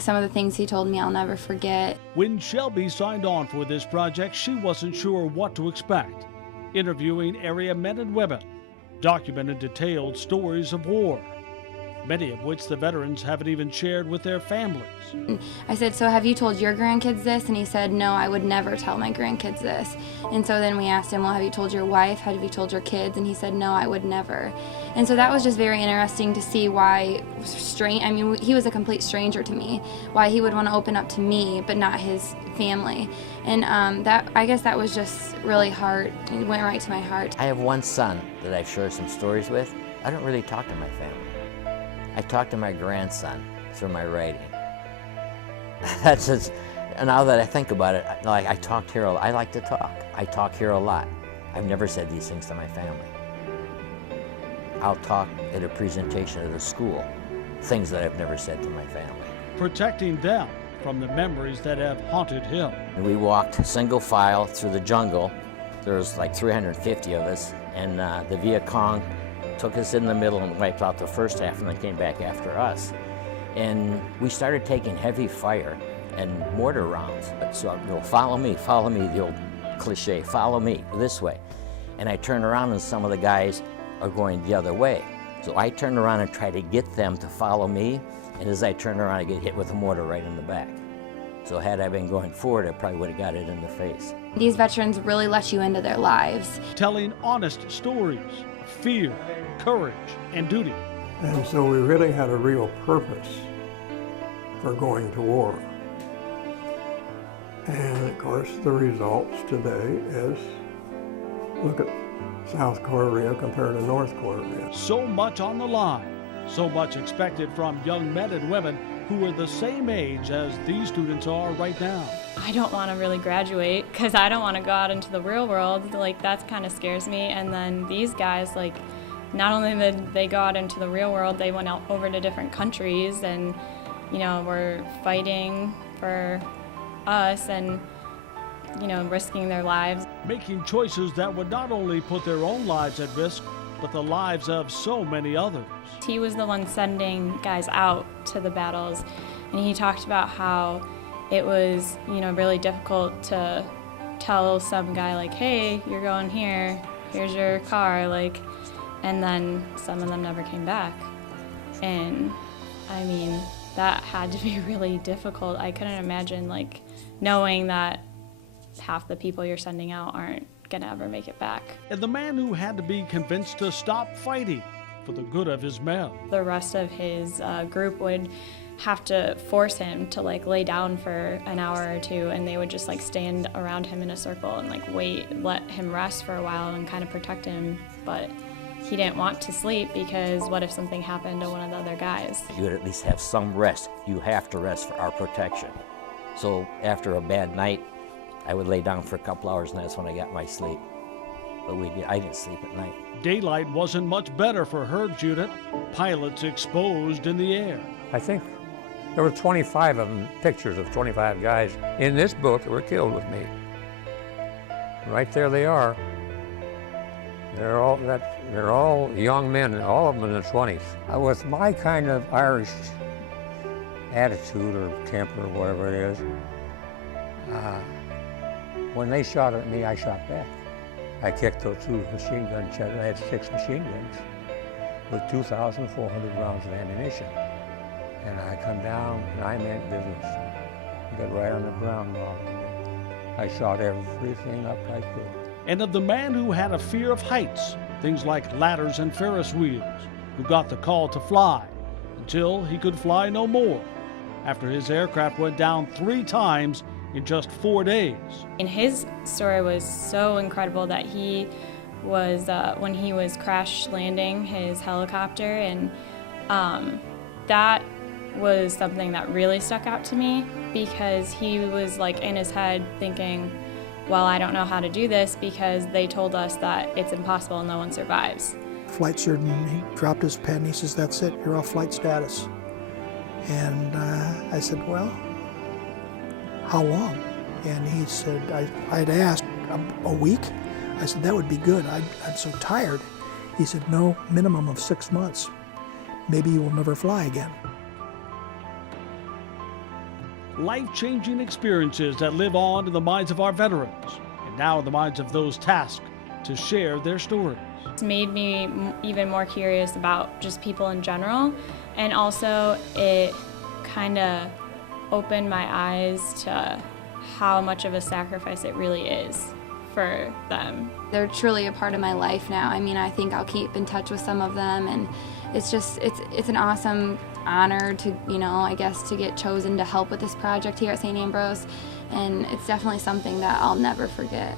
Some of the things he told me I'll never forget. When Shelby signed on for this project, she wasn't sure what to expect. Interviewing area men and women, documented detailed stories of war, many of which the veterans haven't even shared with their families. I said, so have you told your grandkids this? And he said, no, I would never tell my grandkids this. And so then we asked him, well, have you told your wife? Have you told your kids? And he said, no, I would never. And so that was just very interesting to see why he was a complete stranger to me, why he would want to open up to me, but not his family. And I guess that was just really hard. It went right to my heart. I have one son that I've shared some stories with. I don't really talk to my family. I talk to my grandson through my writing. That's just, now that I think about it, like I talked here, I like to talk. I talk here a lot. I've never said these things to my family. I'll talk at a presentation at a school, things that I've never said to my family. Protecting them from the memories that have haunted him. And we walked single file through the jungle. There was like 350 of us, and the Viet Cong took us in the middle and wiped out the first half and then came back after us. And we started taking heavy fire and mortar rounds. So I'd go, follow me, the old cliche, follow me, this way. And I turn around and some of the guys are going the other way. So I turn around and try to get them to follow me, and as I turn around I get hit with a mortar right in the back. So had I been going forward, I probably would have got it in the face. These veterans really let you into their lives. Telling honest stories of fear, courage, and duty. And so we really had a real purpose for going to war. And of course the results today is, look at South Korea compared to North Korea. So much on the line, so much expected from young men and women who are the same age as these students are right now. I don't want to really graduate because I don't want to go out into the real world. Like, that kind of scares me. And then these guys, like, not only did they go out into the real world, they went out over to different countries and, you know, were fighting for us and, you know, risking their lives. Making choices that would not only put their own lives at risk, but the lives of so many others. He was the one sending guys out to the battles, and he talked about how it was, you know, really difficult to tell some guy, like, hey, you're going here, here's your car, like, and then some of them never came back. And I mean, that had to be really difficult. I couldn't imagine, like, knowing that half the people you're sending out aren't gonna ever make it back. And the man who had to be convinced to stop fighting for the good of his men. The rest of his group would have to force him to, like, lay down for an hour or two, and they would just, like, stand around him in a circle and, like, wait, let him rest for a while and kind of protect him. But he didn't want to sleep because what if something happened to one of the other guys? You would at least have some rest. You have to rest for our protection. So after a bad night, I would lay down for a couple hours, and that's when I got my sleep. But I didn't sleep at night. Daylight wasn't much better for Herb's unit. Pilots exposed in the air. I think there were 25 of them, pictures of 25 guys in this book that were killed with me. Right there they are. They're all young men, all of them in their 20s. With my kind of Irish attitude or temper or whatever it is, when they shot at me, I shot back. I kicked those two machine gun chests. I had 6 machine guns with 2,400 rounds of ammunition. And I come down and I meant business. I got right on the ground. I shot everything up I could. And of the man who had a fear of heights, things like ladders and Ferris wheels, who got the call to fly until he could fly no more, after his aircraft went down 3 times in just 4 days. And his story was so incredible that he was, when he was crash landing his helicopter, and that was something that really stuck out to me, because he was, like, in his head thinking, well, I don't know how to do this because they told us that it's impossible, no one survives. Flight surgeon, he dropped his pen, he says, that's it, you're off flight status. And I said, well, how long? And he said, I'd asked, a week? I said, that would be good, I'm so tired. He said, no, minimum of 6 months. Maybe you will never fly again. life-changing experiences that live on in the minds of our veterans, and now in the minds of those tasked to share their stories. It's made me even more curious about just people in general, and also it kind of opened my eyes to how much of a sacrifice it really is for them. They're truly a part of my life now. I mean, I think I'll keep in touch with some of them, and it's an awesome honor to, I guess, to get chosen to help with this project here at St. Ambrose, and it's definitely something that I'll never forget.